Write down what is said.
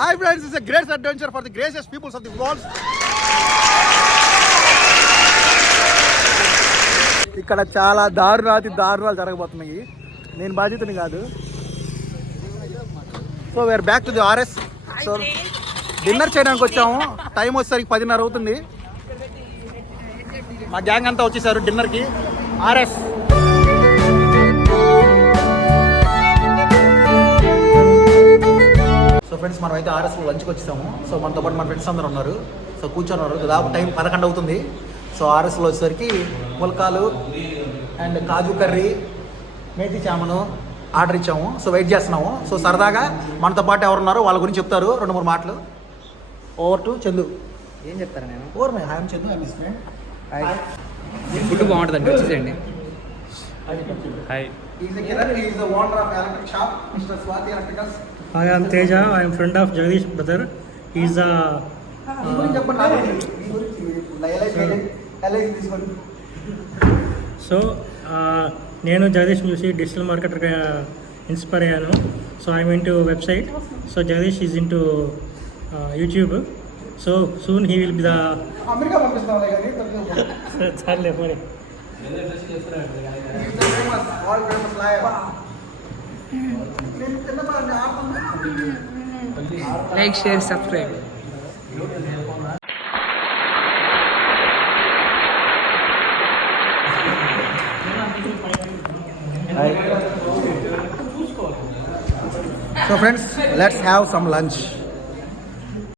Hi friends, it's a great adventure for the greatest peoples of the world. ఇక్కడ చాలా దారుణాలు జరగబోతున్నాయి. నేను బాధ్యతని కాదు. So we are back to the RS. So dinner చేయడానికి వచ్చాము. టైం వచ్చేసరికి 10:30 అవుతుంది. మా గ్యాంగ్ అంతా వచ్చేసారు డిన్నర్కి. ఆర్ఎస్ సో ఫ్రెండ్స్ మనం అయితే ఆర్ఎస్లో లంచ్కి వచ్చేసాము. సో మనతో పాటు మన ఫ్రెండ్స్ అందరూ ఉన్నారు. సో కూర్చొన్నారు. దాదాపు టైం 11 అవుతుంది. సో ఆర్ఎస్లో వచ్చేసరికి పుల్కాలు and kaju curry, methi chaman order ఇచ్చాము. సో వెయిట్ చేస్తున్నాము. సో సరదాగా మనతో పాటు ఎవరున్నారో వాళ్ళ గురించి చెప్తారు 2-3 మాటలు. Over to Chandu. ఏం చెప్తారా నేను? Over my hi Chandu, I miss friend. Food బాగుంటుందండి, వచ్చేసేయండి. Hi. He is the owner of electric shop, Mr. Swati Electricals. Hi, I am Teja. I am friend of Jagdish brother. He is a. So, నేను జగదీష్ చూసి డిజిటల్ మార్కెటర్గా ఇన్స్పైర్ అయ్యాను. So I mean to website. So Jagadish is in to YouTube. So soon he will be the. చాలే మరి. Like, share, subscribe. So friends, let's have some lunch.